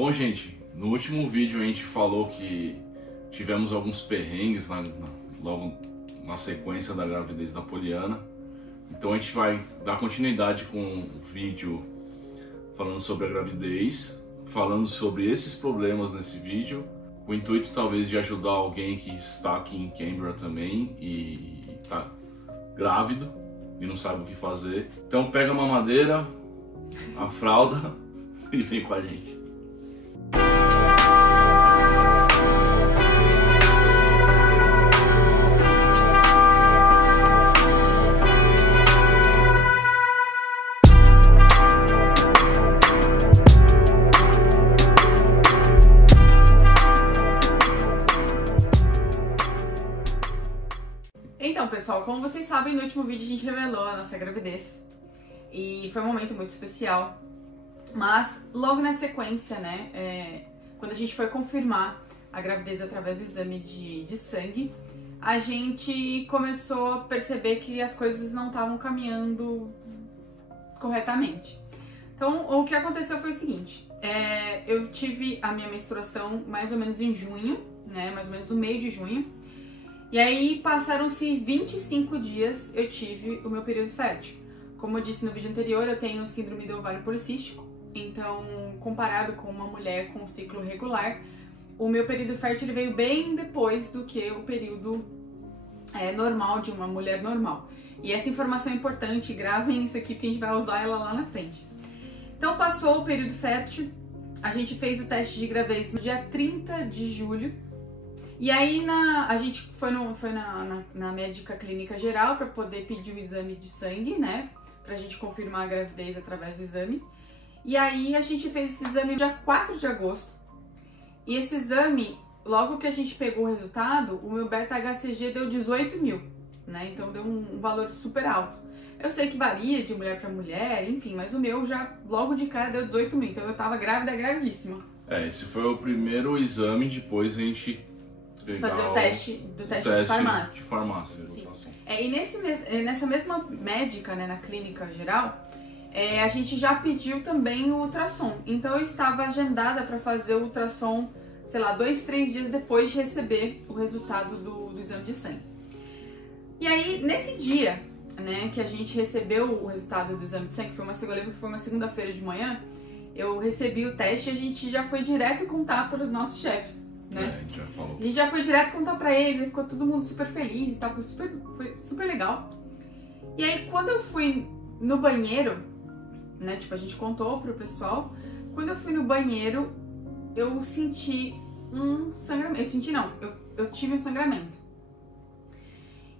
Bom, gente, no último vídeo a gente falou que tivemos alguns perrengues logo na sequência da gravidez da Poliana. Então a gente vai dar continuidade com o vídeo falando sobre a gravidez, falando sobre esses problemas nesse vídeo, com o intuito talvez de ajudar alguém que está aqui em Canberra também e está grávido e não sabe o que fazer. Então pega uma mamadeira, a fralda e vem com a gente. Então, pessoal, como vocês sabem, no último vídeo a gente revelou a nossa gravidez e foi um momento muito especial, mas logo na sequência, né, quando a gente foi confirmar a gravidez através do exame de sangue, a gente começou a perceber que as coisas não estavam caminhando corretamente. Então, o que aconteceu foi o seguinte, eu tive a minha menstruação mais ou menos em junho, né, mais ou menos no meio de junho. E aí passaram-se 25 dias, eu tive o meu período fértil. Como eu disse no vídeo anterior, eu tenho síndrome do ovário policístico, então comparado com uma mulher com ciclo regular, o meu período fértil ele veio bem depois do que o período normal de uma mulher normal. E essa informação é importante, gravem isso aqui porque a gente vai usar ela lá na frente. Então passou o período fértil, a gente fez o teste de gravidez no dia 30 de julho, e aí a gente foi na médica clínica geral para poder pedir o exame de sangue, né? Pra gente confirmar a gravidez através do exame. E aí a gente fez esse exame no dia 4 de agosto. E esse exame, logo que a gente pegou o resultado, o meu beta-HCG deu 18.000, né? Então deu um valor super alto. Eu sei que varia de mulher para mulher, enfim, mas o meu já logo de cara deu 18.000. Então eu tava grávida, gravidíssima. Esse foi o primeiro exame, depois a gente fazer o teste de farmácia. De farmácia. E nessa mesma médica, né, na clínica geral, a gente já pediu também o ultrassom. Então eu estava agendada para fazer o ultrassom, sei lá, 2, 3 dias depois de receber o resultado do exame de sangue. E aí, nesse dia, né, que a gente recebeu o resultado do exame de sangue, eu lembro que foi uma segunda-feira de manhã, eu recebi o teste e a gente já foi direto contar para os nossos chefes. Né? A gente já foi direto contar pra eles, ficou todo mundo super feliz e tal, foi super legal. E aí quando eu fui no banheiro, né, tipo, a gente contou pro pessoal, quando eu fui no banheiro, eu senti um sangramento, eu tive um sangramento.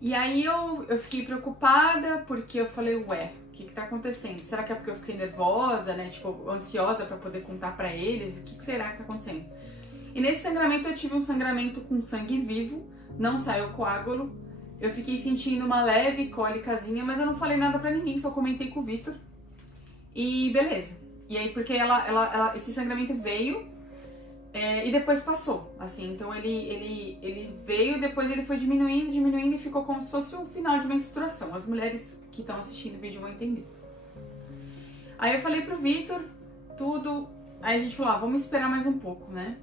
E aí eu fiquei preocupada, porque eu falei, ué, o que tá acontecendo? Será que é porque eu fiquei nervosa, né, tipo, ansiosa pra poder contar pra eles? O que será que tá acontecendo? E nesse sangramento eu tive um sangramento com sangue vivo, não saiu coágulo. Eu fiquei sentindo uma leve cólicazinha, mas eu não falei nada pra ninguém, só comentei com o Vitor. E beleza. E aí porque esse sangramento veio e depois passou, assim. Então ele veio, depois ele foi diminuindo e ficou como se fosse um final de menstruação. As mulheres que estão assistindo o vídeo vão entender. Aí eu falei pro Vitor tudo, aí a gente falou, vamos esperar mais um pouco, né?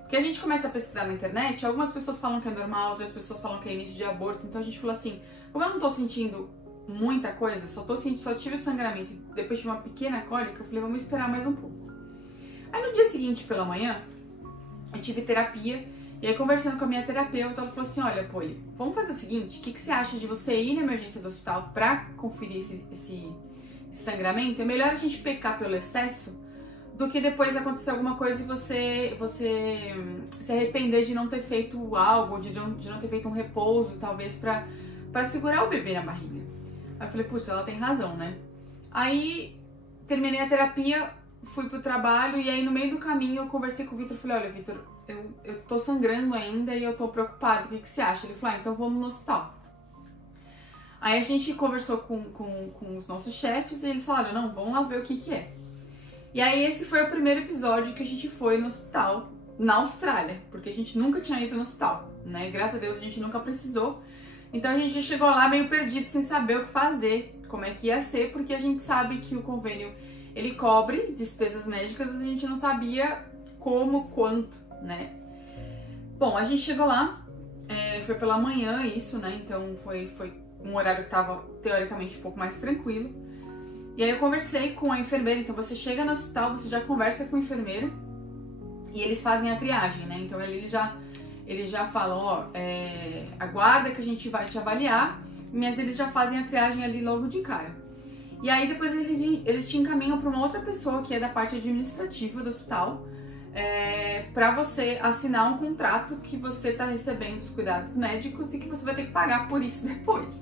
Porque a gente começa a pesquisar na internet, algumas pessoas falam que é normal, outras pessoas falam que é início de aborto, então a gente falou assim, como eu não tô sentindo muita coisa, só tive o sangramento e depois tive uma pequena cólica, eu falei, vamos esperar mais um pouco. Aí no dia seguinte, pela manhã, eu tive terapia, e aí conversando com a minha terapeuta, ela falou assim, olha, Poli, vamos fazer o seguinte, o que você acha de você ir na emergência do hospital pra conferir esse sangramento? É melhor a gente pecar pelo excesso, do que depois acontecer alguma coisa e você se arrepender de não ter feito algo, de não ter feito um repouso, talvez, pra segurar o bebê na barriga. Aí eu falei, putz, ela tem razão, né? Aí, terminei a terapia, fui pro trabalho e aí no meio do caminho eu conversei com o Vitor, falei, olha, Vitor, eu tô sangrando ainda e eu tô preocupado, o que você acha? Ele falou, então vamos no hospital. Aí a gente conversou com os nossos chefes e eles falaram, não, vamos lá ver o que é. E aí esse foi o primeiro episódio que a gente foi no hospital na Austrália, porque a gente nunca tinha ido no hospital, né? Graças a Deus a gente nunca precisou. Então a gente já chegou lá meio perdido, sem saber o que fazer, como é que ia ser, porque a gente sabe que o convênio ele cobre despesas médicas, a gente não sabia como, quanto, né? Bom, a gente chegou lá, foi pela manhã isso, né? Então foi um horário que tava teoricamente um pouco mais tranquilo. E aí eu conversei com a enfermeira, então você chega no hospital, você já conversa com o enfermeiro e eles fazem a triagem, né? Então eles já falam, ó, aguarda que a gente vai te avaliar, mas eles já fazem a triagem ali logo de cara. E aí depois eles te encaminham para uma outra pessoa que é da parte administrativa do hospital, para você assinar um contrato que você tá recebendo os cuidados médicos e que você vai ter que pagar por isso depois.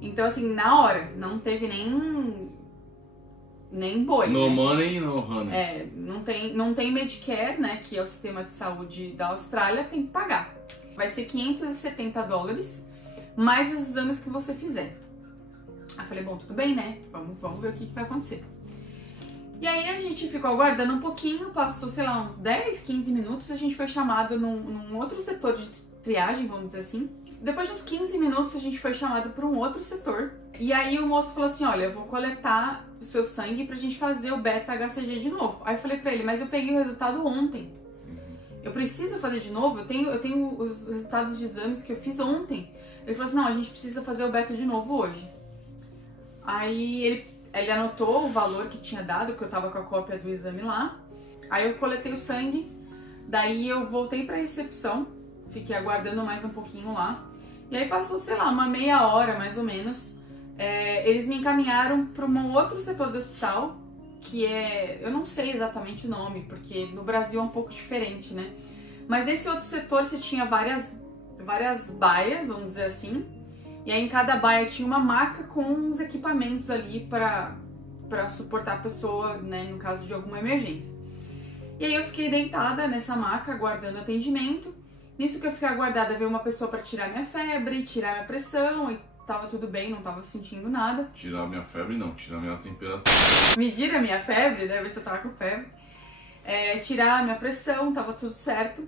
Então assim, na hora, não teve nem boi. No né? money, no honey. Não tem Medicare, né, que é o sistema de saúde da Austrália, tem que pagar. Vai ser $570, mais os exames que você fizer. Aí eu falei, bom, tudo bem, né? Vamos ver o que vai acontecer. E aí a gente ficou aguardando um pouquinho, passou, sei lá, uns 10, 15 minutos, a gente foi chamado num outro setor de triagem, vamos dizer assim. Depois de uns 15 minutos, a gente foi chamado para um outro setor. E aí o moço falou assim, olha, eu vou coletar o seu sangue pra gente fazer o beta-HCG de novo. Aí eu falei pra ele, mas eu peguei o resultado ontem. Eu preciso fazer de novo? Eu tenho os resultados de exames que eu fiz ontem. Ele falou assim, não, a gente precisa fazer o beta de novo hoje. Aí ele anotou o valor que tinha dado, porque eu tava com a cópia do exame lá. Aí eu coletei o sangue, daí eu voltei pra recepção, fiquei aguardando mais um pouquinho lá. E aí passou, sei lá, uma meia hora mais ou menos. Eles me encaminharam para um outro setor do hospital, que eu não sei exatamente o nome, porque no Brasil é um pouco diferente, né? Mas nesse outro setor você tinha várias baias, vamos dizer assim. E aí em cada baia tinha uma maca com uns equipamentos ali para suportar a pessoa, né, no caso de alguma emergência. E aí eu fiquei deitada nessa maca, aguardando atendimento. Nisso que eu fiquei aguardada, veio uma pessoa para tirar minha febre, tirar minha pressão, e tava tudo bem, não tava sentindo nada. Tirar minha febre não, tirar minha temperatura. Medir a minha febre, né, ver se eu tava com febre. Tirar a minha pressão, tava tudo certo.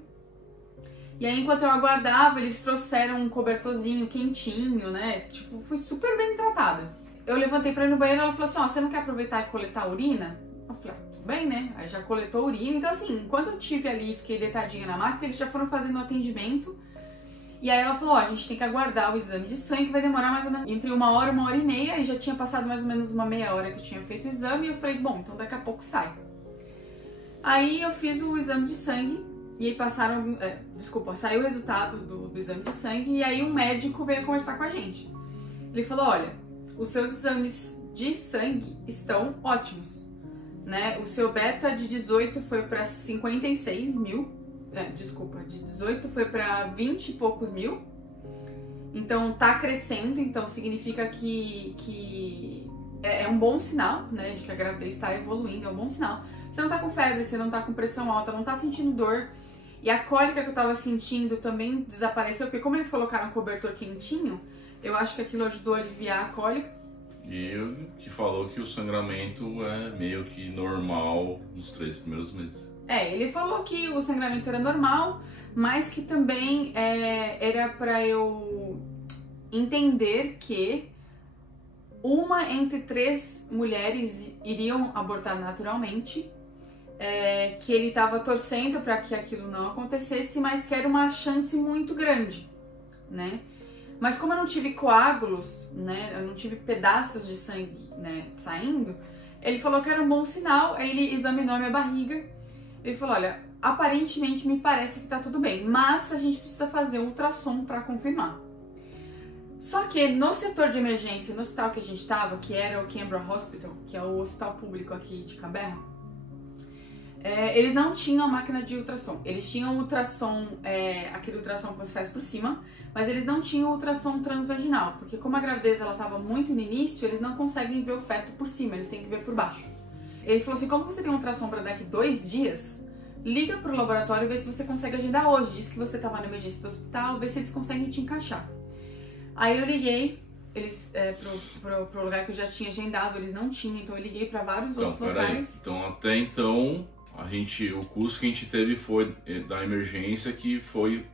E aí, enquanto eu aguardava, eles trouxeram um cobertorzinho quentinho, né? Tipo, fui super bem tratada. Eu levantei pra ir no banheiro e ela falou assim, ó, você não quer aproveitar e coletar a urina? Eu falei, tudo bem, né? Aí já coletou a urina. Então, assim, enquanto eu estive ali e fiquei deitadinha na maca, eles já foram fazendo o atendimento. E aí ela falou, ó, a gente tem que aguardar o exame de sangue, que vai demorar mais ou menos entre 1 hora e meia. E já tinha passado mais ou menos uma meia hora que eu tinha feito o exame. E eu falei, bom, então daqui a pouco sai. Aí eu fiz o exame de sangue. E aí saiu o resultado do exame de sangue e aí um médico veio conversar com a gente. Ele falou, olha, os seus exames de sangue estão ótimos, né? O seu beta de 18 foi para 56 mil, de 18 foi para 20 e poucos mil. Então tá crescendo, então significa que é um bom sinal, né? De que a gravidez está evoluindo, é um bom sinal. Você não tá com febre, você não tá com pressão alta, não tá sentindo dor. E a cólica que eu tava sentindo também desapareceu, porque como eles colocaram um cobertor quentinho, eu acho que aquilo ajudou a aliviar a cólica. E ele que falou que o sangramento é meio que normal nos 3 primeiros meses. Ele falou que o sangramento era normal, mas que também era pra eu entender que 1 entre 3 mulheres iriam abortar naturalmente. Que ele estava torcendo para que aquilo não acontecesse, mas que era uma chance muito grande, né? Mas como eu não tive coágulos, né? Eu não tive pedaços de sangue, né, saindo, ele falou que era um bom sinal. Aí ele examinou a minha barriga. Ele falou, olha, aparentemente me parece que tá tudo bem, mas a gente precisa fazer um ultrassom para confirmar. Só que no setor de emergência, no hospital que a gente estava, que era o Canberra Hospital, que é o hospital público aqui de Canberra, eles não tinham máquina de ultrassom. Eles tinham ultrassom, aquele ultrassom que você faz por cima, mas eles não tinham ultrassom transvaginal, porque como a gravidez ela estava muito no início, eles não conseguem ver o feto por cima, eles têm que ver por baixo. Ele falou assim, como você tem um ultrassom para daqui 2 dias, liga pro laboratório e vê se você consegue agendar hoje. Diz que você estava na emergência do hospital, vê se eles conseguem te encaixar. Aí eu liguei pro lugar que eu já tinha agendado, eles não tinham, então eu liguei para vários outros locais. Então até então o custo que a gente teve foi da emergência, que foi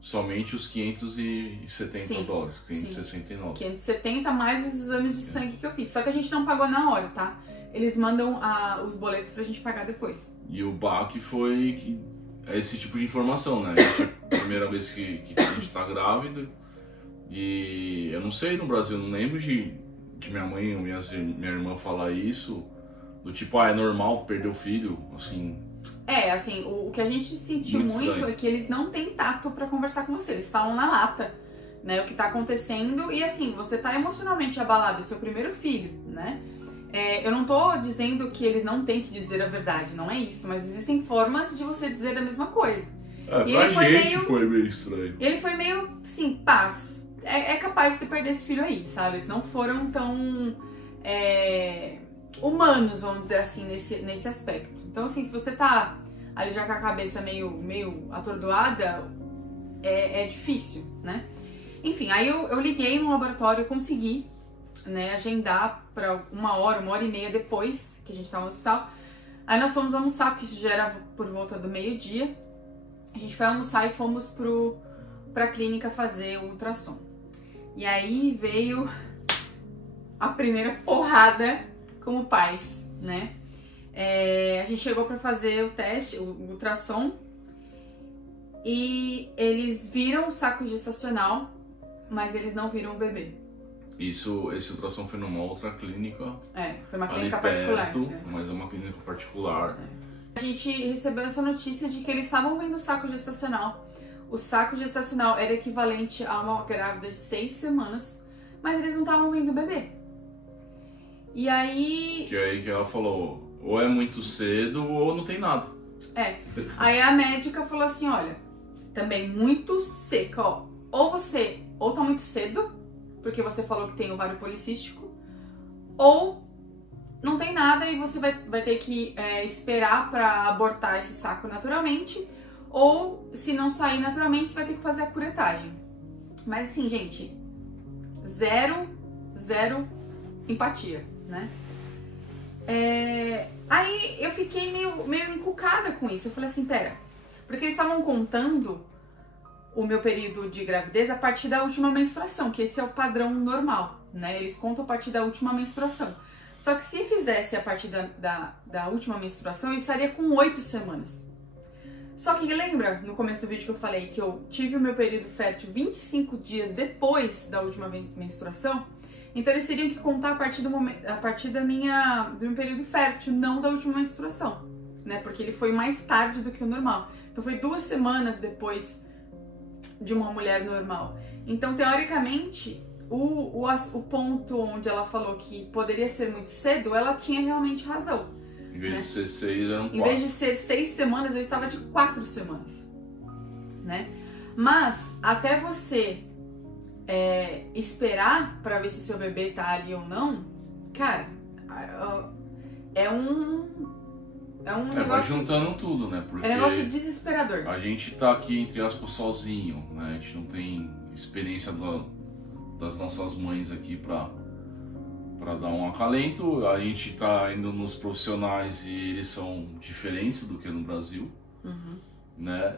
somente os $570, sim, 569. 570 mais os exames de sangue que eu fiz. Só que a gente não pagou na hora, tá? eles mandam os boletos pra gente pagar depois. E o baque foi esse tipo de informação, né? É a primeira vez que a gente tá grávida. E eu não sei, no Brasil, eu não lembro de minha mãe ou minha irmã falar isso. Do tipo, é normal perder o filho, assim... Assim, o que a gente sentiu muito é que eles não têm tato pra conversar com você. Eles falam na lata, né? O que tá acontecendo. E assim, você tá emocionalmente abalado, é seu primeiro filho, né? Eu não tô dizendo que eles não têm que dizer a verdade, não é isso. Mas existem formas de você dizer a mesma coisa. E pra gente foi meio estranho. Ele foi meio, assim, paz. É capaz de você perder esse filho aí, sabe? Eles não foram tão humanos, vamos dizer assim, nesse aspecto. Então, assim, se você tá ali já com a cabeça meio atordoada, é difícil, né? Enfim, aí eu liguei no laboratório, consegui, né, agendar pra 1h e meia depois que a gente tava no hospital. Aí nós fomos almoçar, porque isso já era por volta do meio-dia. A gente foi almoçar e fomos pra clínica fazer o ultrassom. E aí veio a primeira porrada como pais, né? A gente chegou pra fazer o teste, o ultrassom, e eles viram o saco gestacional, mas eles não viram o bebê. Esse ultrassom foi numa outra clínica. Foi uma clínica particular. Mas é uma clínica particular. A gente recebeu essa notícia de que eles estavam vendo o saco gestacional. O saco gestacional era equivalente a uma grávida de 6 semanas, mas eles não estavam vendo o bebê. E aí... Que ela falou, ou é muito cedo ou não tem nada. Aí a médica falou assim, olha, também muito seca, ó. Ou tá muito cedo, porque você falou que tem ovário policístico, ou não tem nada e você vai ter que esperar pra abortar esse saco naturalmente, ou se não sair naturalmente, você vai ter que fazer a curetagem. Mas assim, gente, zero empatia, né? Aí eu fiquei meio encucada com isso. Eu falei assim, pera, porque eles estavam contando o meu período de gravidez a partir da última menstruação, que esse é o padrão normal, né? Eles contam a partir da última menstruação. Só que se fizesse a partir da última menstruação, eu estaria com 8 semanas. Só que lembra no começo do vídeo que eu falei que eu tive o meu período fértil 25 dias depois da última menstruação? Então eles teriam que contar a partir do meu período fértil, não da última menstruação, né? Porque ele foi mais tarde do que o normal. Então foi 2 semanas depois de uma mulher normal. Então, teoricamente, o ponto onde ela falou que poderia ser muito cedo, ela tinha realmente razão. Em vez de ser 6, eram 4. Em vez de ser 6 semanas, eu estava de 4 semanas, né? Mas, até você esperar pra ver se seu bebê tá ali ou não, cara, é um negócio... Vai juntando tudo, né? Porque é um negócio desesperador. A gente tá aqui, entre aspas, sozinho, né? A gente não tem experiência das nossas mães aqui pra dar um acalento. A gente tá indo nos profissionais e eles são diferentes do que no Brasil, né?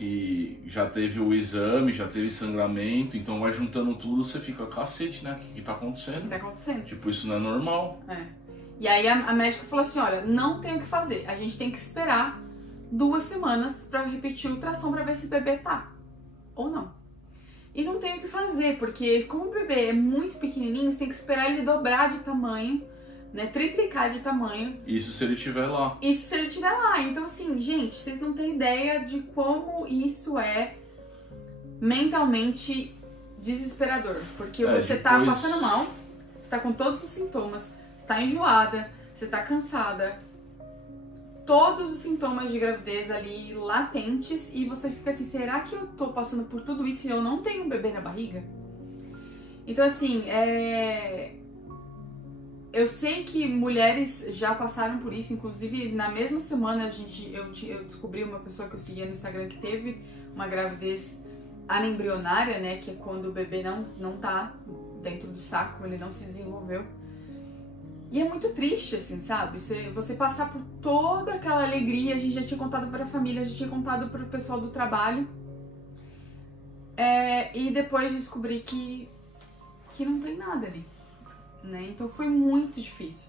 E já teve o exame, já teve sangramento, então vai juntando tudo, você fica, cacete, né? O que tá acontecendo? O que tá acontecendo? Tipo, isso não é normal. E aí a médica falou assim, olha, não tem o que fazer, a gente tem que esperar 2 semanas pra repetir o ultrassom pra ver se o bebê tá ou não. E não tem o que fazer, porque como o bebê é muito pequenininho, você tem que esperar ele dobrar de tamanho, né, triplicar de tamanho. Isso se ele estiver lá. Isso se ele estiver lá. Então assim, gente, vocês não têm ideia de como isso é mentalmente desesperador. Porque você tá passando mal, você tá com todos os sintomas, você tá enjoada, você tá cansada, todos os sintomas de gravidez ali latentes, e você fica assim, será que eu tô passando por tudo isso e eu não tenho um bebê na barriga? Então assim, eu sei que mulheres já passaram por isso, inclusive na mesma semana eu descobri uma pessoa que eu seguia no Instagram que teve uma gravidez anembrionária, né, que é quando o bebê não tá dentro do saco, ele não se desenvolveu. E é muito triste, assim, sabe? Você passar por toda aquela alegria, a gente já tinha contado para a família, a gente tinha contado para o pessoal do trabalho, e depois descobrir que não tem nada ali, né? Então foi muito difícil,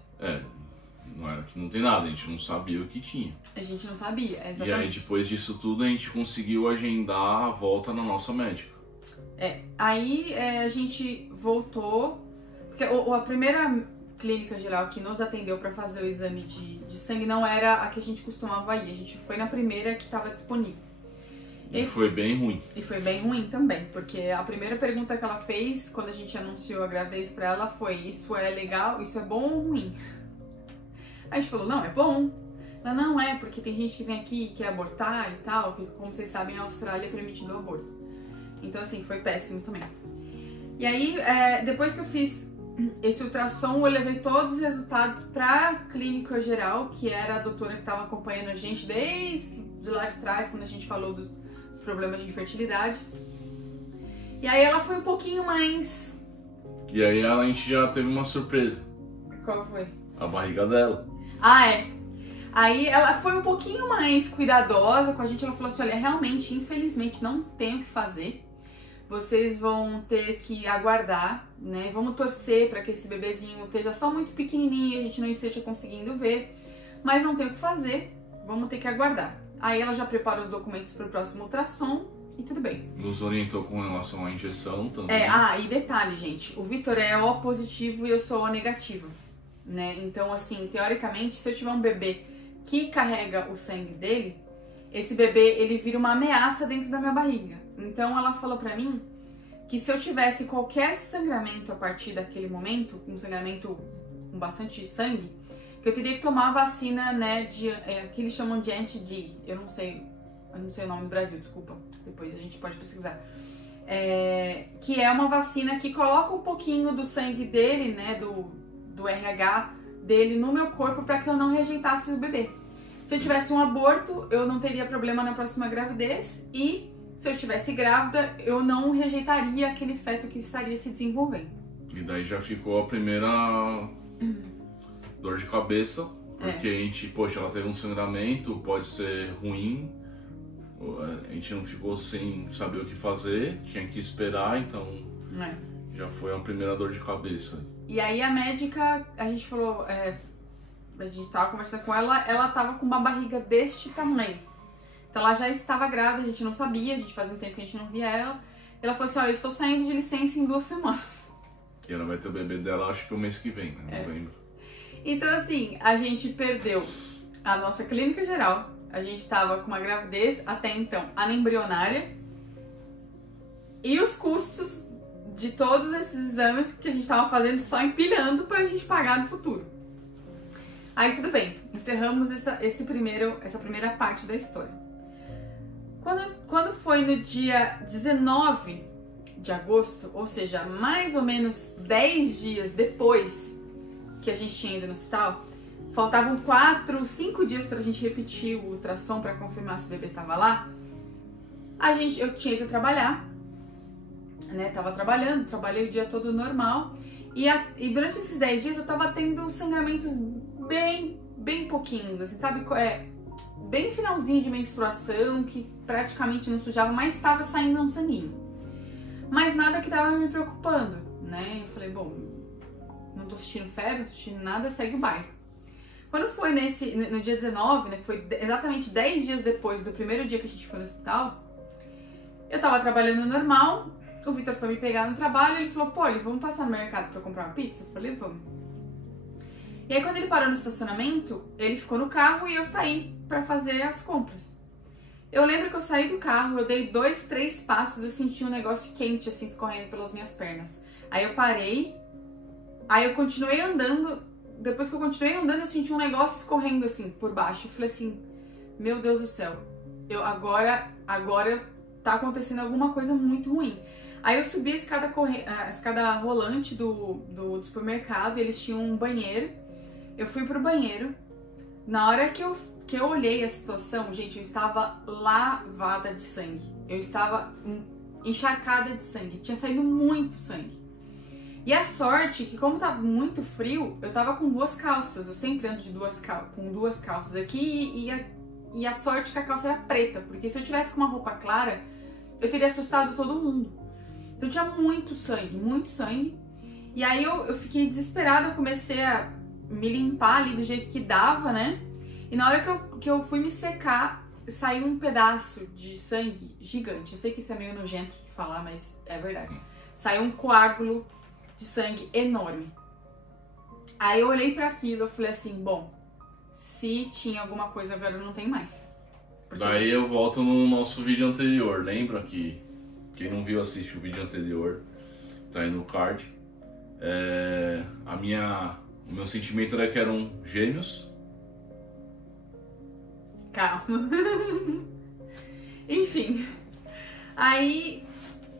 Não era que não tem nada, a gente não sabia o que tinha. A gente não sabia, exatamente. E aí depois disso tudo a gente conseguiu agendar a volta na nossa médica. Aí a gente voltou, porque a primeira clínica geral que nos atendeu para fazer o exame de sangue não era a que a gente costumava ir, a gente foi na primeira que estava disponível. E foi bem ruim. E foi bem ruim também, porque a primeira pergunta que ela fez quando a gente anunciou a gravidez para ela foi: isso é legal, isso é bom ou ruim? Aí a gente falou: não, é bom. Ela: não é, porque tem gente que vem aqui e quer abortar e tal, que como vocês sabem a Austrália é permitido o aborto. Então assim, foi péssimo também. E aí, depois que eu fiz esse ultrassom, eu levei todos os resultados pra clínica geral, que era a doutora que estava acompanhando a gente desde lá de trás, quando a gente falou dos problemas de infertilidade. E aí ela foi um pouquinho mais... E aí a gente já teve uma surpresa. Qual foi? A barriga dela. Aí ela foi um pouquinho mais cuidadosa com a gente. Ela falou assim: olha, realmente, infelizmente, não tem o que fazer. Vocês vão ter que aguardar, né? Vamos torcer para que esse bebezinho esteja só muito pequenininho e a gente não esteja conseguindo ver. Mas não tem o que fazer, vamos ter que aguardar. Aí ela já preparou os documentos para o próximo ultrassom e tudo bem. Nos orientou com relação à injeção também. E detalhe, gente, o Vitor é O positivo e eu sou O negativo, né? Então, assim, teoricamente, se eu tiver um bebê que carrega o sangue dele, esse bebê, ele vira uma ameaça dentro da minha barriga. Então, ela falou pra mim que se eu tivesse qualquer sangramento a partir daquele momento, um sangramento com bastante sangue, que eu teria que tomar a vacina, né, que eles chamam de anti-D. Eu não sei o nome do Brasil, desculpa. Depois a gente pode pesquisar. Que é uma vacina que coloca um pouquinho do sangue dele, né, do RH dele no meu corpo para que eu não rejeitasse o bebê. Se eu tivesse um aborto, eu não teria problema na próxima gravidez, e se eu estivesse grávida, eu não rejeitaria aquele feto que estaria se desenvolvendo. E daí já ficou a primeira dor de cabeça, porque a gente, poxa, ela teve um sangramento, pode ser ruim, a gente não ficou sem saber o que fazer, tinha que esperar, então já foi a primeira dor de cabeça. E aí a médica, a gente falou, a gente tava conversando com ela tava com uma barriga deste tamanho. Então ela já estava grávida, a gente não sabia, a gente fazia um tempo que a gente não via ela. Ela falou assim: olha, eu estou saindo de licença em 2 semanas. E ela vai ter o bebê dela, acho que o mês que vem, né? Novembro. Então assim, a gente perdeu a nossa clínica geral, a gente estava com uma gravidez até então anembrionária, e os custos de todos esses exames que a gente estava fazendo só empilhando para a gente pagar no futuro. Aí tudo bem, encerramos essa primeira parte da história. Quando foi no dia 19 de agosto, ou seja, mais ou menos 10 dias depois que a gente tinha ido no hospital, faltavam 4, 5 dias pra gente repetir o ultrassom pra confirmar se o bebê tava lá. Eu tinha ido trabalhar, né? Tava trabalhando, trabalhei o dia todo normal. E durante esses 10 dias eu tava tendo sangramentos bem pouquinhos, assim, sabe? Bem finalzinho de menstruação, que praticamente não sujava, mas estava saindo um sanguinho. Mas nada que tava me preocupando, né? Eu falei, bom, não tô sentindo febre, não tô sentindo nada, segue o bairro. Quando foi no dia 19, né, que foi exatamente 10 dias depois do primeiro dia que a gente foi no hospital, eu tava trabalhando normal, o Vitor foi me pegar no trabalho e ele falou: Polly, vamos passar no mercado pra comprar uma pizza? Eu falei: vamos. E aí quando ele parou no estacionamento, ele ficou no carro e eu saí pra fazer as compras. Eu lembro que eu saí do carro, eu dei 2, 3 passos, eu senti um negócio quente assim escorrendo pelas minhas pernas. Aí eu parei, aí eu continuei andando. Depois que eu continuei andando, eu senti um negócio escorrendo assim por baixo. Eu falei assim: meu Deus do céu, agora tá acontecendo alguma coisa muito ruim. Aí eu subi a escada rolante do supermercado, e eles tinham um banheiro. Eu fui pro banheiro. Na hora que eu olhei a situação, gente, eu estava lavada de sangue. Eu estava encharcada de sangue. Tinha saído muito sangue. E a sorte que, como tava muito frio, eu tava com 2 calças. Eu sempre ando com 2 calças aqui, e a sorte que a calça era preta, porque se eu tivesse com uma roupa clara, eu teria assustado todo mundo. Então tinha muito sangue, muito sangue. E aí eu fiquei desesperada, eu comecei a me limpar ali do jeito que dava, né? E na hora que eu fui me secar, saiu um pedaço de sangue gigante. Eu sei que isso é meio nojento de falar, mas é verdade. Saiu um coágulo de sangue enorme. Aí eu olhei pra aquilo e falei assim, bom, se tinha alguma coisa, agora não tem mais. Porque... Daí eu volto no nosso vídeo anterior, lembra que quem não viu assiste o vídeo anterior, tá aí no card. O meu sentimento era que eram gêmeos. Calma. Enfim. Aí,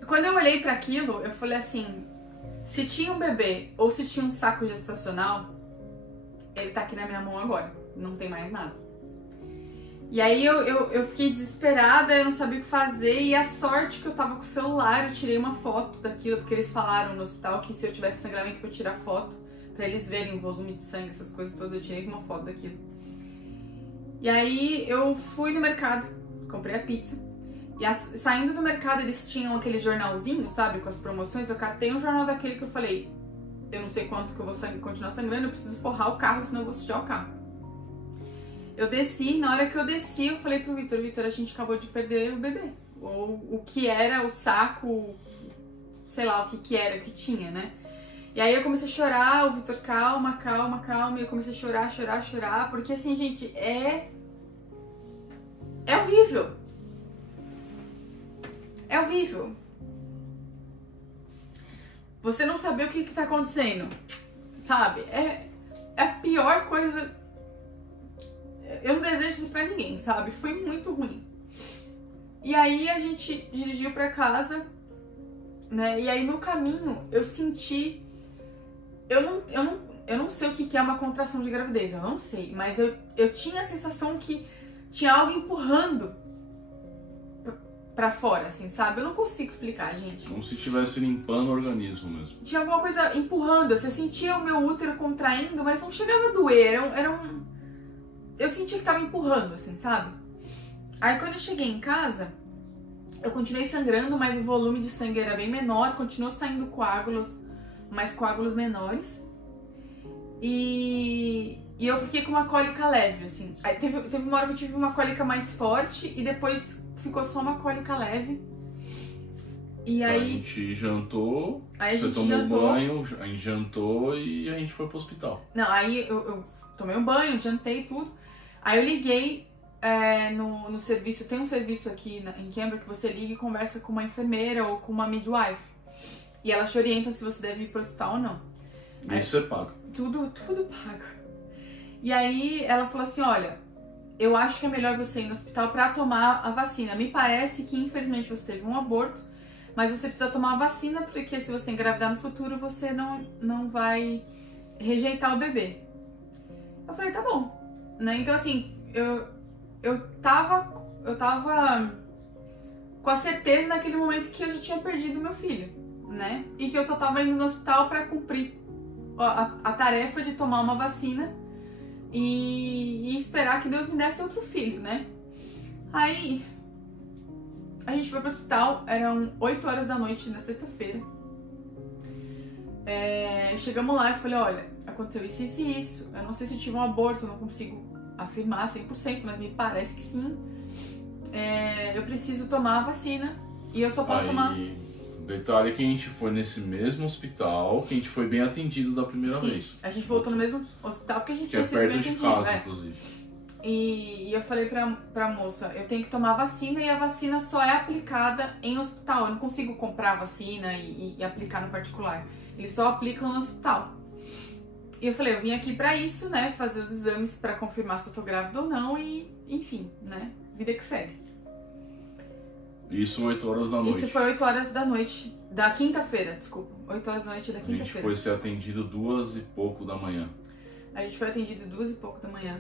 quando eu olhei pra aquilo, eu falei assim, se tinha um bebê ou se tinha um saco gestacional, ele tá aqui na minha mão agora, não tem mais nada. E aí eu fiquei desesperada, eu não sabia o que fazer, e a sorte que eu tava com o celular, eu tirei uma foto daquilo, porque eles falaram no hospital que se eu tivesse sangramento pra eu tirar foto, pra eles verem o volume de sangue, essas coisas todas, eu tirei uma foto daquilo. E aí eu fui no mercado, comprei a pizza, e saindo do mercado eles tinham aquele jornalzinho, sabe, com as promoções, eu catei um jornal daquele que eu falei, eu não sei quanto que eu vou continuar sangrando, eu preciso forrar o carro, senão eu vou sujar o carro. Eu desci, na hora que eu desci, eu falei pro Vitor, a gente acabou de perder o bebê. Ou o que era o saco, sei lá o que era, o que tinha, né? E aí eu comecei a chorar, o Vitor, calma, e eu comecei a chorar, porque assim, gente, é horrível. É horrível. Você não saber o que tá acontecendo, sabe? É a pior coisa. Eu não desejo isso pra ninguém, sabe? Foi muito ruim. E aí a gente dirigiu pra casa, né? E aí no caminho eu senti... Eu não sei o que é uma contração de gravidez, eu não sei. Mas eu tinha a sensação que tinha algo empurrando pra fora, assim, sabe? Eu não consigo explicar, gente. Como se estivesse limpando o organismo mesmo. Tinha alguma coisa empurrando, assim, eu sentia o meu útero contraindo, mas não chegava a doer, eu sentia que tava empurrando, assim, sabe? Aí quando eu cheguei em casa, eu continuei sangrando, mas o volume de sangue era bem menor, continuou saindo coágulos, mas coágulos menores. E eu fiquei com uma cólica leve, assim. Aí teve uma hora que eu tive uma cólica mais forte e depois ficou só uma cólica leve. E aí... A gente jantou, você tomou banho, a gente jantou e a gente foi pro hospital. Não, aí eu tomei um banho, jantei tudo. Aí eu liguei no serviço, tem um serviço aqui em Cambridge que você liga e conversa com uma enfermeira ou com uma midwife. E ela te orienta se você deve ir pro hospital ou não. Isso você paga. Tudo pago. E aí ela falou assim, olha, eu acho que é melhor você ir no hospital pra tomar a vacina. Me parece que infelizmente você teve um aborto, mas você precisa tomar a vacina porque se você engravidar no futuro você não vai rejeitar o bebê. Eu falei, tá bom. Né? Então assim, eu tava com a certeza naquele momento que eu já tinha perdido meu filho, né? E que eu só tava indo no hospital pra cumprir a tarefa de tomar uma vacina e esperar que Deus me desse outro filho, né? Aí a gente foi pro hospital, eram 8 horas da noite na sexta-feira. Chegamos lá e falei, olha, aconteceu isso e isso. Eu não sei se eu tive um aborto, eu não consigo afirmar 100%, mas me parece que sim. Eu preciso tomar a vacina e eu só posso tomar... Detalhe que a gente foi nesse mesmo hospital, que a gente foi bem atendido da primeira vez. A gente voltou no mesmo hospital porque a gente tinha sido bem atendido. Que é perto de casa, inclusive. E eu falei pra moça, eu tenho que tomar vacina e a vacina só é aplicada em hospital. Eu não consigo comprar vacina e aplicar no particular. Eles só aplicam no hospital. E eu falei, eu vim aqui pra isso, né? Fazer os exames pra confirmar se eu tô grávida ou não e, enfim, né? Vida que segue. Isso 8 horas da noite. Isso foi 8 horas da noite, da quinta-feira, desculpa. 8 horas da noite da quinta-feira. A gente foi ser atendido 2 e pouco da manhã. A gente foi atendido 2 e pouco da manhã.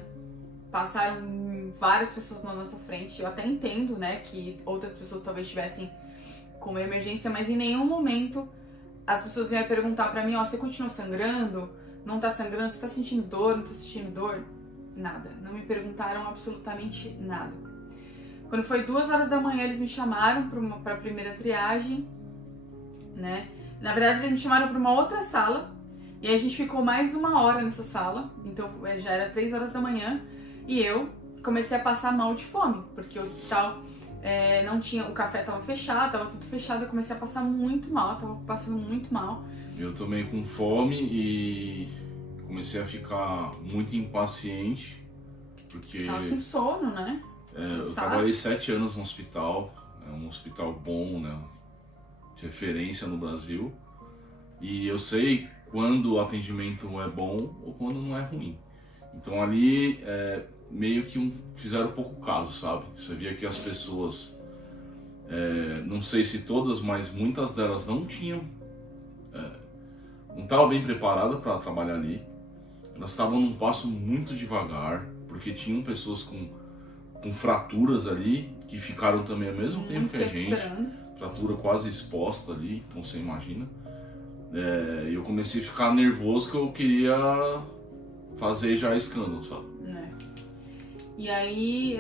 Passaram várias pessoas na nossa frente. Eu até entendo, né, que outras pessoas talvez estivessem com uma emergência, mas em nenhum momento as pessoas vieram perguntar pra mim, ó, você continua sangrando? Não tá sangrando? Você tá sentindo dor? Não tá sentindo dor? Nada. Não me perguntaram absolutamente nada. Quando foi 2 horas da manhã, eles me chamaram pra primeira triagem, né? Na verdade, eles me chamaram pra uma outra sala, E aí a gente ficou mais 1 hora nessa sala, então já era 3 horas da manhã, e eu comecei a passar mal de fome, porque o hospital não tinha, o café tava fechado, tava tudo fechado, eu comecei a passar muito mal, tava passando muito mal. Eu tomei com fome e comecei a ficar muito impaciente, porque Tava com sono, né? eu trabalhei 7 anos no hospital, é um hospital bom, né, de referência no Brasil, e eu sei quando o atendimento é bom ou quando não é ruim. Então ali meio que fizeram pouco caso, sabe? Você via que as pessoas, não sei se todas, mas muitas delas não tinham, não estavam bem preparadas para trabalhar ali. Elas estavam num passo muito devagar, porque tinham pessoas com fraturas ali, que ficaram também ao mesmo tempo que a gente, fratura quase exposta ali, então você imagina. Eu comecei a ficar nervoso, que eu queria fazer já escândalo, sabe? E aí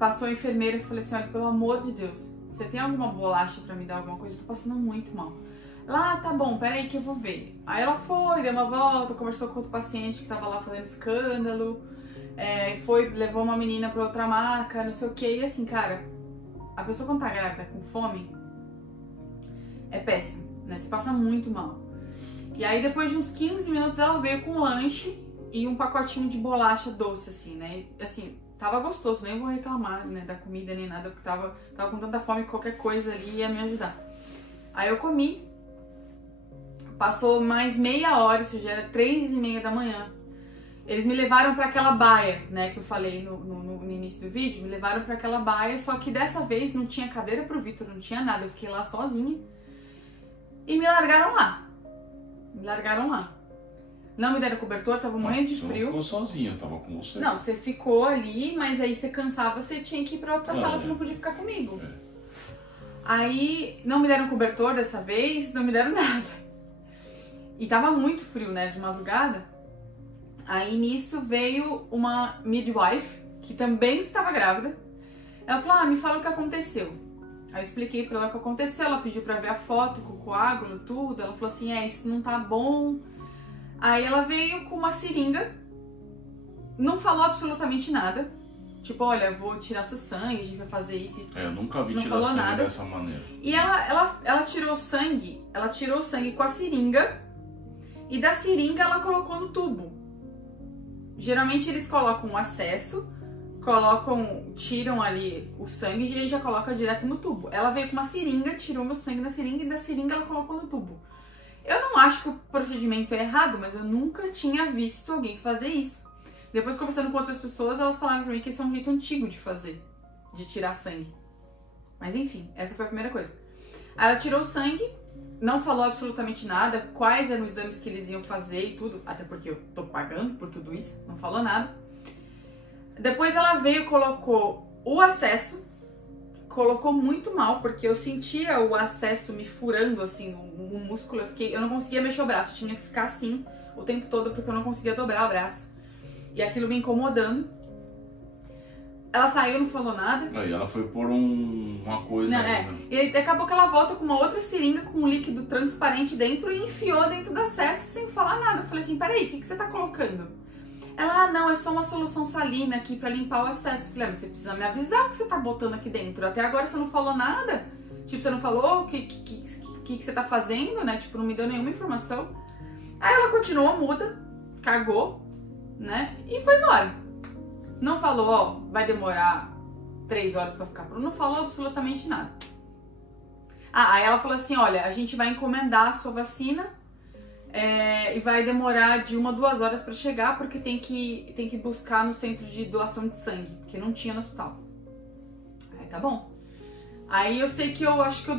passou a enfermeira e falei assim, olha, pelo amor de Deus, você tem alguma bolacha pra me dar alguma coisa? Eu tô passando muito mal. Lá, tá bom, peraí que eu vou ver. Aí ela foi, deu uma volta, conversou com outro paciente que tava lá fazendo escândalo, levou uma menina pra outra maca, não sei o que, e assim, cara, a pessoa quando tá grávida com fome é péssimo, né? Você passa muito mal. E aí depois de uns 15 minutos ela veio com um lanche e um pacotinho de bolacha doce, assim, né? Assim, tava gostoso, nem vou reclamar, né, da comida nem nada, porque tava com tanta fome que qualquer coisa ali ia me ajudar. Aí eu comi, passou mais meia hora, isso já era 3h30 da manhã. Eles me levaram pra aquela baia, né, que eu falei no início do vídeo, me levaram pra aquela baia, só que dessa vez não tinha cadeira pro Vitor, não tinha nada, eu fiquei lá sozinha. E me largaram lá. Não me deram cobertor, tava morrendo de frio. Você não ficou sozinha, eu tava com você. Não, você ficou ali, mas aí você cansava, você tinha que ir pra outra sala, você não podia ficar comigo. Aí não me deram cobertor dessa vez, não me deram nada. E tava muito frio, né, de madrugada. Aí nisso veio uma midwife, que também estava grávida. Ela falou, me fala o que aconteceu. Aí eu expliquei pra ela o que aconteceu, ela pediu pra ver a foto com o coágulo, tudo. Ela falou assim, isso não tá bom. Aí ela veio com uma seringa, não falou absolutamente nada. Tipo, olha, eu vou tirar seu sangue, a gente vai fazer isso. Eu nunca vi tirar sangue dessa maneira. E ela tirou o sangue com a seringa, e da seringa ela colocou no tubo. Geralmente eles colocam o acesso, tiram ali o sangue e aí já coloca direto no tubo. Ela veio com uma seringa, tirou meu sangue da seringa e da seringa ela colocou no tubo. Eu não acho que o procedimento é errado, mas eu nunca tinha visto alguém fazer isso. Depois, conversando com outras pessoas, elas falaram pra mim que esse é um jeito antigo de fazer, de tirar sangue. Mas enfim, essa foi a primeira coisa. Aí ela tirou o sangue, não falou absolutamente nada, quais eram os exames que eles iam fazer e tudo, até porque eu tô pagando por tudo isso, não falou nada. Depois ela veio e colocou o acesso, colocou muito mal, porque eu sentia o acesso me furando assim, o músculo, eu não conseguia mexer o braço, eu tinha que ficar assim o tempo todo, porque eu não conseguia dobrar o braço. E aquilo me incomodando. Ela saiu, não falou nada. Aí ela foi por uma coisa... E daqui a pouco ela volta com uma outra seringa com um líquido transparente dentro e enfiou dentro do acesso sem falar nada. Eu falei assim, peraí, o que você tá colocando? Ela, não, é só uma solução salina aqui pra limpar o acesso. Eu falei, mas você precisa me avisar o que você tá botando aqui dentro. Até agora você não falou nada. Tipo, você não falou o que você tá fazendo, né? Tipo, não me deu nenhuma informação. Aí ela continuou muda, cagou, né? E foi embora. Não falou, vai demorar 3 horas pra ficar pronto. Não falou absolutamente nada. Aí ela falou assim, olha, a gente vai encomendar a sua vacina e vai demorar de 1 a 2 horas pra chegar, porque tem que buscar no centro de doação de sangue, porque não tinha no hospital. Aí tá bom. Aí eu sei que eu acho que eu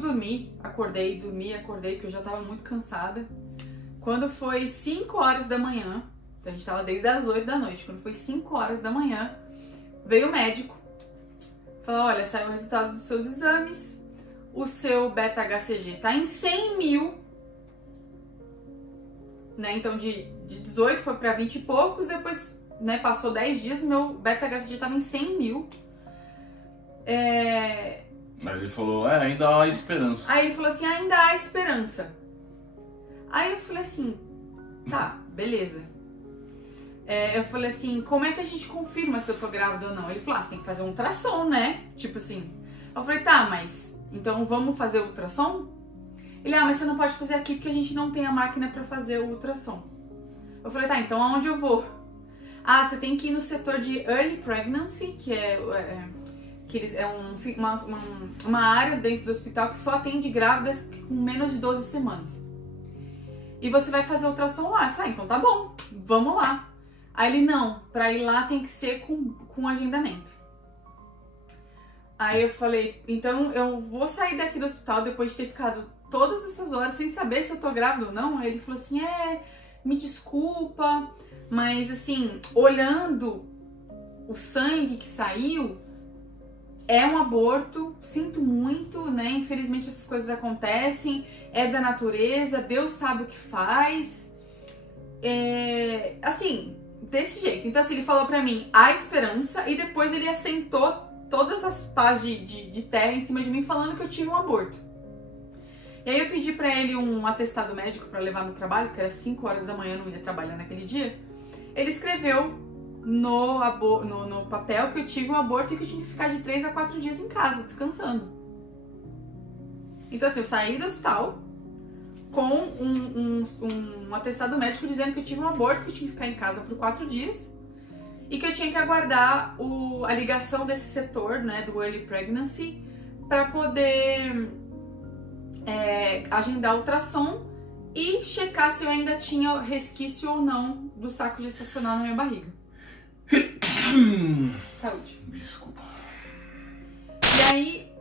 acordei, porque eu já tava muito cansada. Quando foi 5 horas da manhã, a gente tava desde as 8 da noite, quando foi 5 horas da manhã, veio o médico, falou, olha, saiu o resultado dos seus exames, o seu beta-HCG tá em 100 mil, né, então de 18 foi pra 20 e poucos, depois, né, passou 10 dias, meu beta-HCG tava em 100 mil. Aí ele falou, ainda há esperança. Aí ele falou assim, ainda há esperança. Aí eu falei assim, Tá, beleza. Eu falei assim, como é que a gente confirma se eu tô grávida ou não? Ele falou, você tem que fazer um ultrassom, né? Tipo assim. Eu falei, tá, mas então vamos fazer o ultrassom? Ele, mas você não pode fazer aqui porque a gente não tem a máquina pra fazer o ultrassom. Eu falei, tá, então aonde eu vou? Você tem que ir no setor de Early Pregnancy, que é uma área dentro do hospital que só atende grávidas com menos de 12 semanas. E você vai fazer ultrassom lá. Eu falei, então tá bom, vamos lá. Aí ele, não, pra ir lá tem que ser com agendamento. Aí eu falei, então eu vou sair daqui do hospital depois de ter ficado todas essas horas sem saber se eu tô grávida ou não. Aí ele falou assim, me desculpa, mas assim, olhando o sangue que saiu, é um aborto, sinto muito, né? Infelizmente essas coisas acontecem, é da natureza, Deus sabe o que faz. Assim, desse jeito. Então assim, ele falou pra mim, há esperança, e depois ele assentou todas as pás de terra em cima de mim falando que eu tive um aborto. E aí eu pedi pra ele um atestado médico pra levar no trabalho, porque era 5 horas da manhã, eu não ia trabalhar naquele dia. Ele escreveu no papel que eu tive um aborto e que eu tinha que ficar de 3 a 4 dias em casa, descansando. Então assim, eu saí do hospital com um atestado médico dizendo que eu tive um aborto, que eu tinha que ficar em casa por 4 dias e que eu tinha que aguardar a ligação desse setor, né, do Early Pregnancy, para poder agendar ultrassom e checar se eu ainda tinha resquício ou não do saco gestacional na minha barriga. Saúde. Desculpa. E aí,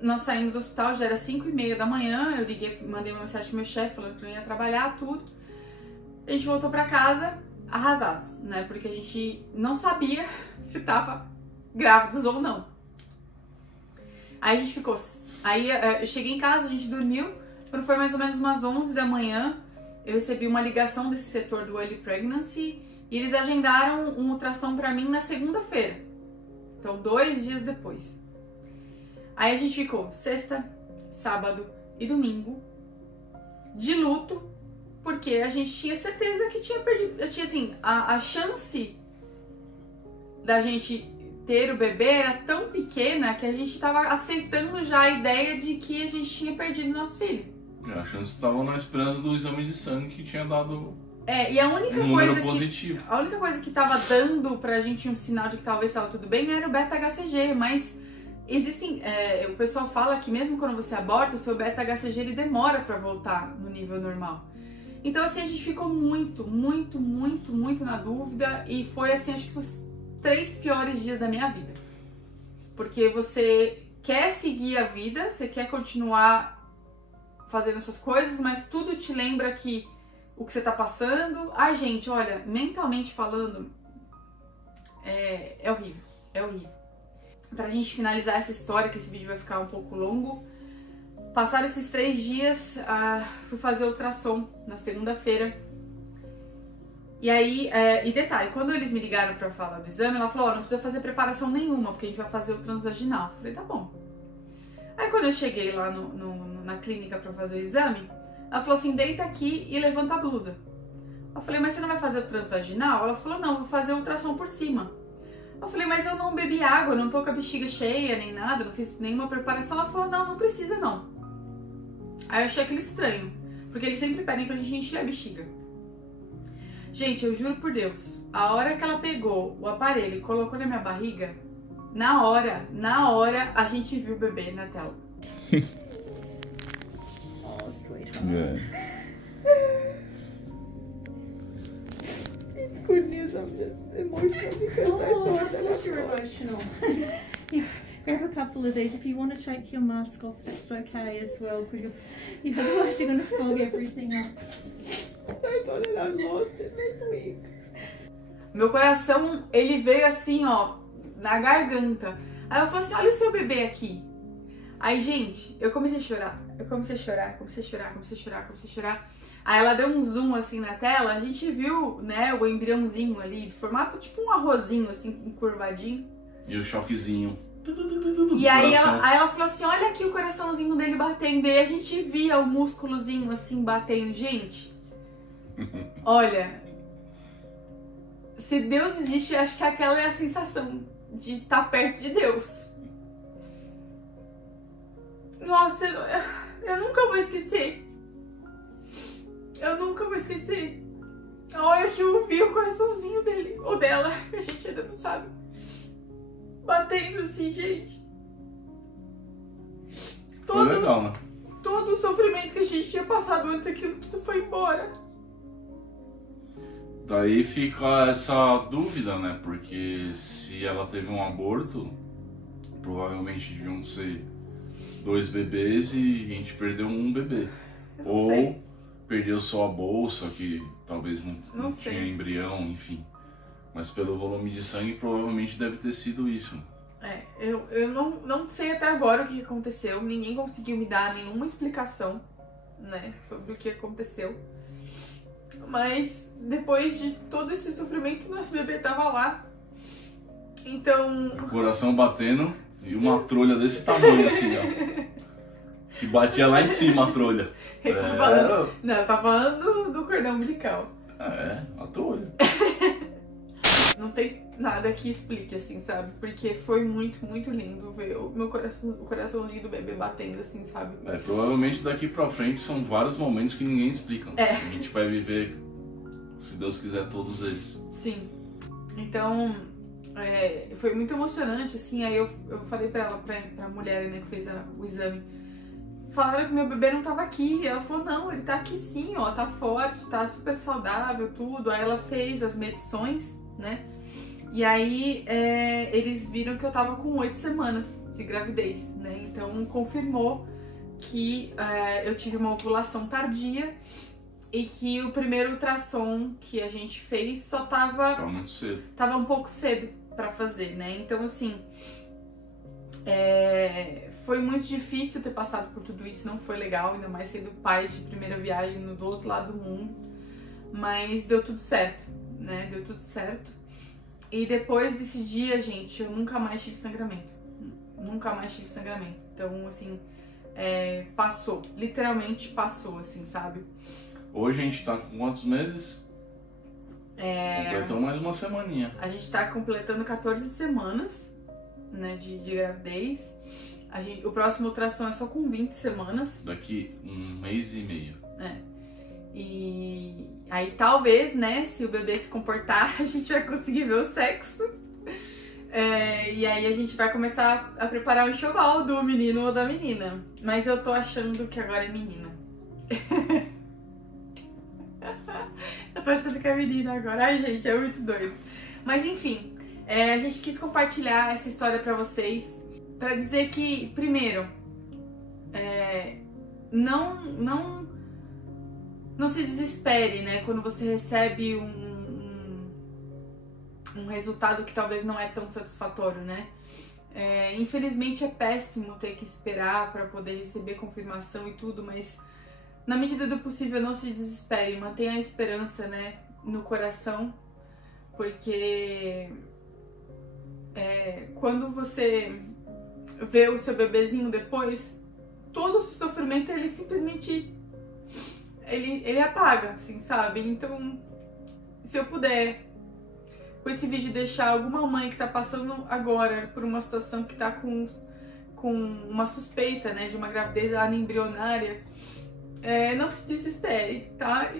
nós saímos do hospital, já era 5h30 da manhã, eu liguei, mandei uma mensagem pro meu chefe falando que eu ia trabalhar, tudo. A gente voltou pra casa arrasados, né, porque a gente não sabia se tava grávidos ou não. Aí a gente ficou... Aí eu cheguei em casa, a gente dormiu, quando foi mais ou menos umas 11 da manhã, eu recebi uma ligação desse setor do Early Pregnancy e eles agendaram um ultrassom pra mim na segunda-feira. Então, 2 dias depois. Aí a gente ficou sexta, sábado e domingo de luto, porque a gente tinha certeza que tinha perdido. Tinha assim, a chance da gente ter o bebê era tão pequena que a gente estava aceitando já a ideia de que a gente tinha perdido nosso filho. A chance estava na esperança do exame de sangue que tinha dado e a única um número coisa positivo. A única coisa que estava dando pra gente um sinal de que talvez estava tudo bem era o beta-HCG, mas existem... o pessoal fala que mesmo quando você aborta, o seu beta-HCG ele demora pra voltar no nível normal. Então assim, a gente ficou muito na dúvida e foi assim, acho que os 3 piores dias da minha vida. Porque você quer seguir a vida, você quer continuar fazendo essas coisas, mas tudo te lembra que o que você tá passando... Ai, gente, olha, mentalmente falando, é horrível, é horrível. Pra gente finalizar essa história, que esse vídeo vai ficar um pouco longo, passaram esses 3 dias, fui fazer ultrassom na segunda-feira. E aí, e detalhe, quando eles me ligaram pra falar do exame, ela falou, não precisa fazer preparação nenhuma, porque a gente vai fazer o transvaginal. Eu falei, tá bom. Aí quando eu cheguei lá na clínica pra fazer o exame, ela falou assim, deita aqui e levanta a blusa. Eu falei, mas você não vai fazer o transvaginal? Ela falou, não, vou fazer o ultrassom por cima. Eu falei, mas eu não bebi água, não tô com a bexiga cheia, nem nada, não fiz nenhuma preparação. Ela falou, não precisa não. Aí eu achei aquilo estranho, porque eles sempre pedem pra gente encher a bexiga. Gente, eu juro por Deus, a hora que ela pegou o aparelho e colocou na minha barriga, na hora, a gente viu o bebê na tela. Oh, sweetheart. Yeah. It's good news, I'm just emotional because I Oh, thought of course you're emotional. Grab a couple of these. If you want to take your mask off, that's okay as well, because otherwise you're going to fog everything up. I thought that I lost it this week. Meu coração, ele veio assim, ó, na garganta. Aí ela falou assim, olha o seu bebê aqui. Aí, gente, eu comecei a chorar. Comecei a chorar. Aí ela deu um zoom assim na tela, a gente viu, né, o embriãozinho ali, de formato tipo um arrozinho, assim, encurvadinho. E o choquezinho. E aí ela falou assim, olha aqui o coraçãozinho dele batendo. E aí a gente via o músculozinho assim batendo. Gente, Olha, se Deus existe, eu acho que aquela é a sensação de estar perto de Deus. Nossa, eu nunca vou esquecer. Eu nunca vou esquecer a hora que eu vi o coraçãozinho dele, ou dela, que a gente ainda não sabe, batendo assim, gente. Foi legal, né? Todo o sofrimento que a gente tinha passado antes daquilo tudo foi embora. Daí fica essa dúvida, né? Porque se ela teve um aborto, provavelmente deviam ser 2 bebês e a gente perdeu um bebê. Ou sei. perdeu só a bolsa, que talvez não sei. tinha embrião, enfim. Mas pelo volume de sangue, provavelmente deve ter sido isso. Eu não sei até agora o que aconteceu. Ninguém conseguiu me dar nenhuma explicação, né, sobre o que aconteceu. Mas depois de todo esse sofrimento, nosso bebê tava lá. Então... O coração batendo e uma trolha desse tamanho assim, ó. Que batia lá em cima a trolha. Não, você tá falando do cordão umbilical. A trolha. Não tem nada que explique, assim, sabe? Porque foi muito, muito lindo ver o meu coração, o coraçãozinho do bebê batendo, assim, sabe? Provavelmente daqui pra frente são vários momentos que ninguém explica. A gente vai viver, se Deus quiser, todos eles. Sim. Então, foi muito emocionante, assim. Aí eu falei pra ela, pra mulher, né, que fez o exame. Falaram que meu bebê não tava aqui. E ela falou, não, ele tá aqui sim, ó, tá forte, tá super saudável, tudo. Aí ela fez as medições, né? E aí eles viram que eu tava com 8 semanas de gravidez, né? Então confirmou que eu tive uma ovulação tardia e que o primeiro ultrassom que a gente fez só tava muito cedo. Tava um pouco cedo pra fazer, né? Então assim, foi muito difícil ter passado por tudo isso, não foi legal, ainda mais sendo pais de primeira viagem do outro lado do mundo. Mas deu tudo certo, né? Deu tudo certo. E depois desse dia, gente, eu nunca mais tive sangramento. Nunca mais tive sangramento. Então, assim, passou. Literalmente passou, assim, sabe? Hoje a gente tá com quantos meses? Completou mais uma semaninha. A gente tá completando 14 semanas, né, de gravidez. O próximo ultrassom é só com 20 semanas. Daqui 1 mês e meio. E aí talvez, né, se o bebê se comportar, a gente vai conseguir ver o sexo. E aí a gente vai começar a preparar o enxoval do menino ou da menina. Mas eu tô achando que agora é menina. Eu tô achando que é menina agora. Ai, gente, é muito doido. Mas enfim, a gente quis compartilhar essa história pra vocês. Pra dizer que, primeiro, não se desespere, né, quando você recebe um resultado que talvez não é tão satisfatório, né? Infelizmente é péssimo ter que esperar para poder receber confirmação e tudo, mas na medida do possível não se desespere, mantenha a esperança, né, no coração, porque quando você vê o seu bebezinho depois, todo o seu sofrimento ele simplesmente ele apaga, assim, sabe? Então, se eu puder, com esse vídeo, deixar alguma mãe que tá passando agora por uma situação que tá com uma suspeita, né, de uma gravidez anembrionária, não se desespere, tá?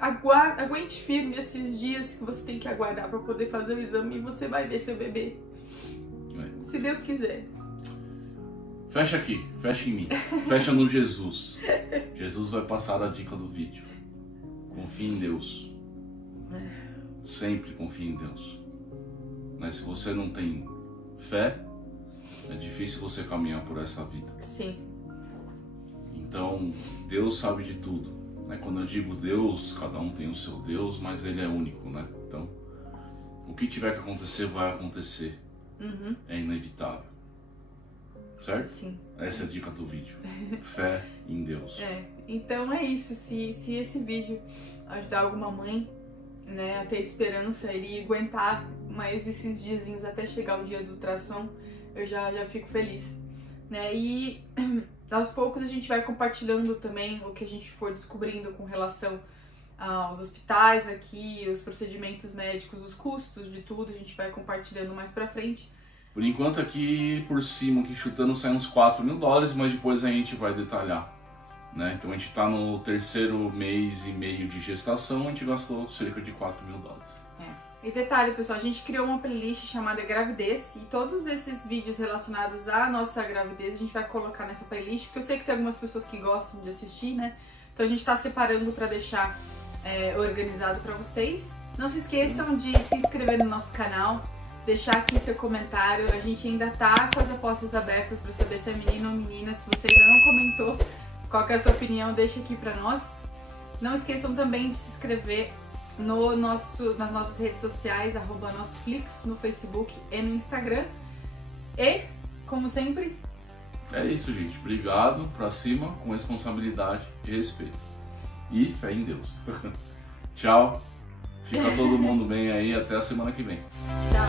Aguente firme esses dias que você tem que aguardar pra poder fazer o exame e você vai ver seu bebê. Se Deus quiser. Fecha aqui, fecha em mim, fecha no Jesus. Jesus vai passar a dica do vídeo. Confie em Deus. Sempre confie em Deus. Mas se você não tem fé, é difícil você caminhar por essa vida. Sim. Então, Deus sabe de tudo. Quando eu digo Deus, cada um tem o seu Deus, mas Ele é único, né? Então, o que tiver que acontecer, vai acontecer. É inevitável. Certo? Sim. Essa é a dica do vídeo. Fé em Deus. Então é isso. Se esse vídeo ajudar alguma mãe, né, a ter esperança e aguentar mais esses diazinhos até chegar o dia do ultrassom, eu já fico feliz, né? E aos poucos a gente vai compartilhando também o que a gente for descobrindo com relação os hospitais aqui, os procedimentos médicos, os custos de tudo, a gente vai compartilhando mais pra frente. Por enquanto aqui por cima, aqui chutando, sai uns $4.000, mas depois a gente vai detalhar, né? Então a gente tá no 3º mês e meio de gestação, a gente gastou cerca de $4.000. E detalhe, pessoal, a gente criou uma playlist chamada Gravidez e todos esses vídeos relacionados à nossa gravidez a gente vai colocar nessa playlist, porque eu sei que tem algumas pessoas que gostam de assistir, né? Então a gente tá separando pra deixar organizado pra vocês. Não se esqueçam de se inscrever no nosso canal, deixar aqui seu comentário. A gente ainda tá com as apostas abertas pra saber se é menino ou menina. Se você ainda não comentou qual que é a sua opinião, deixa aqui pra nós. Não esqueçam também de se inscrever nas nossas redes sociais, @nossoflix, no Facebook e no Instagram. E, como sempre... É isso, gente. Obrigado. Pra cima, com responsabilidade e respeito. E fé em Deus. Tchau. Fica todo mundo bem aí. Até a semana que vem. Tchau.